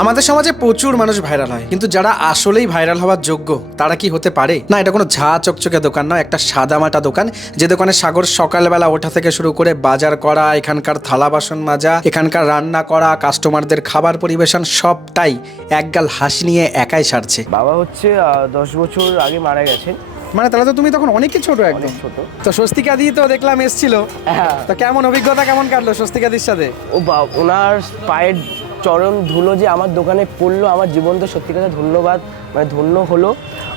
আমাদের সমাজে প্রচুর মানুষ ভাইরাল হয়, কিন্তু যারা আসলেই ভাইরাল হওয়ার যোগ্য তারা কি হতে পারে? না, এটা কোনো ঝা চকচকে দোকান নয়, একটা সাদামাটা দোকান। যে দোকানে সাগর সকালবেলা ওঠা থেকে শুরু করে বাজার করা, এখানকার থালা বাসন মাজা, এখানকার রান্না করা, কাস্টমারদের খাবার পরিবেশন সবটাই একগাল হাসি নিয়ে একাই সারছে। বাবা হচ্ছে 10 বছর আগে মারা গেছেন। মানে তাহলে তো তুমি তখন অনেকই ছোট, একদম ছোট। তো স্বস্তিকা দি তো দেখলাম এসছিল। হ্যাঁ, তো কেমন অভিজ্ঞতা, কেমন কাটলো স্বস্তিকা দির সাথে? ওনার পায়ের চরণ ধুলো যে আমার দোকানে পড়লো, আমার জীবন তো সত্যি কথা ধন্যবাদ, মানে ধন্য হলো।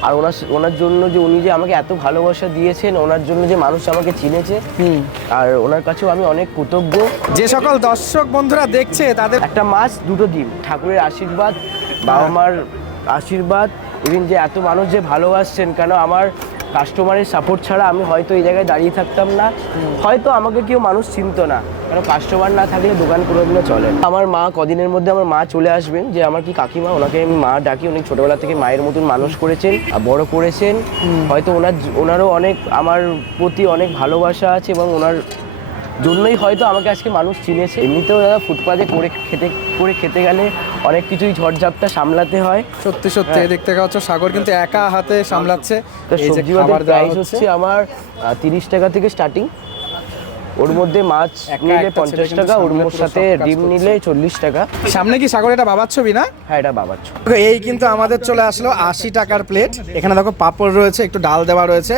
আর ওনার জন্য যে উনি যে আমাকে এত ভালোবাসা দিয়েছেন, ওনার জন্য যে মানুষ আমাকে চিনেছে, আর ওনার কাছেও আমি অনেক কৃতজ্ঞ। যে সকল দর্শক বন্ধুরা দেখছে তাদের একটা মাছ দুটো ডিম, ঠাকুরের আশীর্বাদ, বাবা মার আশীর্বাদ, ইভিন যে এত মানুষ যে ভালোবাসছেন, কেন আমার কাস্টমারের সাপোর্ট ছাড়া আমি হয়তো এই জায়গায় দাঁড়িয়ে থাকতাম না, হয়তো আমাকে কেউ মানুষ চিনতো না, কারণ কাস্টমার না থাকলে দোকান কোনোদিনও চলে। আমার মা কদিনের মধ্যে আমার মা চলে আসবেন, যে আমার কি কাকিমা, ওনাকে আমি মা ডাকি। উনি ছোটোবেলা থেকে মায়ের মতন মানুষ করেছেন, বড় করেছেন। হয়তো ওনারও অনেক আমার প্রতি অনেক ভালোবাসা আছে, এবং ওনার জন্যই হয়তো আমাকে আজকে মানুষ চিনেছে। এমনিতেও দাদা ফুটপাতে করে খেতে গেলে অনেক কিছুই ঝড়ঝাপটা সামলাতে হয়। সত্যি সত্যি দেখতে পাচ্ছ সাগর কিন্তু একা হাতে সামলাচ্ছে। তো সবজি প্রাইস হচ্ছে আমার 30 টাকা থেকে স্টার্টিং। ওর মধ্যে মাছ নিলে 50 টাকা, ওর সাথে ডিম নিলে 40 টাকা। সামনে কি সাগর এটা বাবার ছবি না? হ্যাঁ, এটা বাবার ছবি। এই কিন্তু আমাদের চলে আসলো 80 টাকার প্লেট। এখানে দেখো পাঁপড় রয়েছে, একটু ডাল দেওয়া রয়েছে,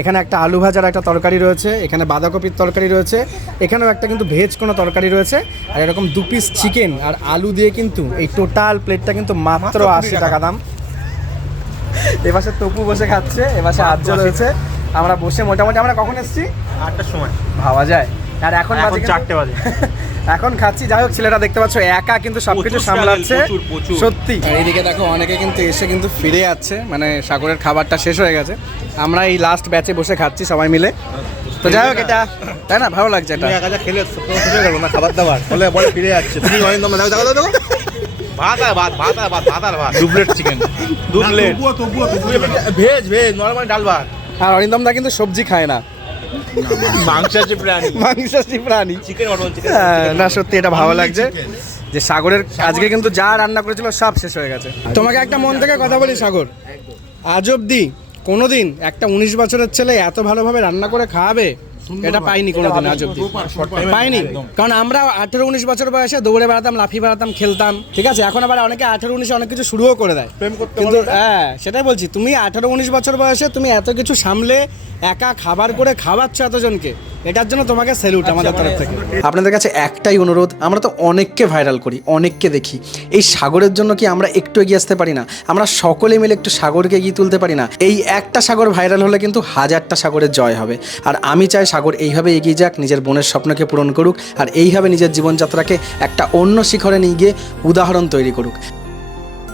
এখানে একটা আলু ভাজার একটা তরকারি রয়েছে, এখানে বাঁধাকপির তরকারি রয়েছে, এখানেও একটা কিন্তু ভেজ কোনো তরকারি রয়েছে, আর এরকম 2 পিস চিকেন আর আলু দিয়ে কিন্তু এই টোটাল প্লেটটা কিন্তু মাত্র 80 টাকা দাম। এপাশে তপু বসে খাচ্ছে, এপাশে আজ্জা রয়েছে। আমরা বসে মোটামুটি আমরা কখন এসেছি? 8টার সময়। ভাবা যায়। আর এখন 4টে বাজে। এখন খাচ্ছি। যাই হোক, ছেলেটা দেখতে পাচ্ছ একা কিন্তু সবকিছু সামলাচ্ছে। সত্যি। এইদিকে দেখো অনেকে কিন্তু এসে কিন্তু ফিরে যাচ্ছে, মানে সাগরের খাবারটা শেষ হয়ে গেছে। আমরা এই লাস্ট ব্যাচে বসে খাচ্ছি সবাই মিলে। তো যাই হোক, এটা তাই না, ভালো লাগছে। এটা একা খেলে না খাবার দাবার বলে বলে ফিরে যাচ্ছে। তুমি অরিন্দম দেখো দেখো দেখো ভাত আর ভাত, ভাত আর ভাত, ভাত আর ভাত, 2 plate chicken, 2 plate veg veg normal ডাল ভাত। আর অরিন্দম দা কিন্তু সবজি খায় না, মাংসাশী প্রাণী, মাংসাশী প্রাণী। Chicken mutton chicken. না সত্যি এটা ভালো লাগছে যে সাগরের আজকে কিন্তু যা রান্না করেছিল সব শেষ হয়ে গেছে। তোমাকে একটা মন থেকে কথা বলি সাগর, আজ অব্দি কোনোদিন একটা 19 বছরের ছেলে এত ভালোভাবে রান্না করে খাওয়াবে এটা পাইনি কোনোদিন, আজ অব্দি পাইনি। কারণ আমরা 18-19 বছর বয়সে দৌড়ে বেড়াতাম, লাফিয়ে বেড়াতাম, খেলতাম, ঠিক আছে। এখন আবার অনেকে 18-19 অনেক কিছু শুরুও করে দেয়, কিন্তু হ্যাঁ সেটাই বলছি, তুমি 18-19 বছর বয়সে তুমি এত কিছু সামলে একা খাবার করে খাওয়াচ্ছ এতজনকে, এটার জন্য তোমাকে স্যালুট আমাদের তরফ থেকে। আপনাদের কাছে একটাই অনুরোধ, আমরা তো অনেককে ভাইরাল করি, অনেককে দেখি, এই সাগরের জন্য কি আমরা একটু এগিয়ে আসতে পারি না? আমরা সকলে মিলে একটু সাগরকে এগিয়ে তুলতে পারি না? এই একটা সাগর ভাইরাল হলে কিন্তু 1000টা সাগরের জয় হবে। আর আমি চাই সাগর এইভাবে এগিয়ে যাক, নিজের বোনের স্বপ্নকে পূরণ করুক, আর এইভাবে নিজের জীবনযাত্রাকে একটা অন্য শিখরে নিয়ে গিয়ে উদাহরণ তৈরি করুক।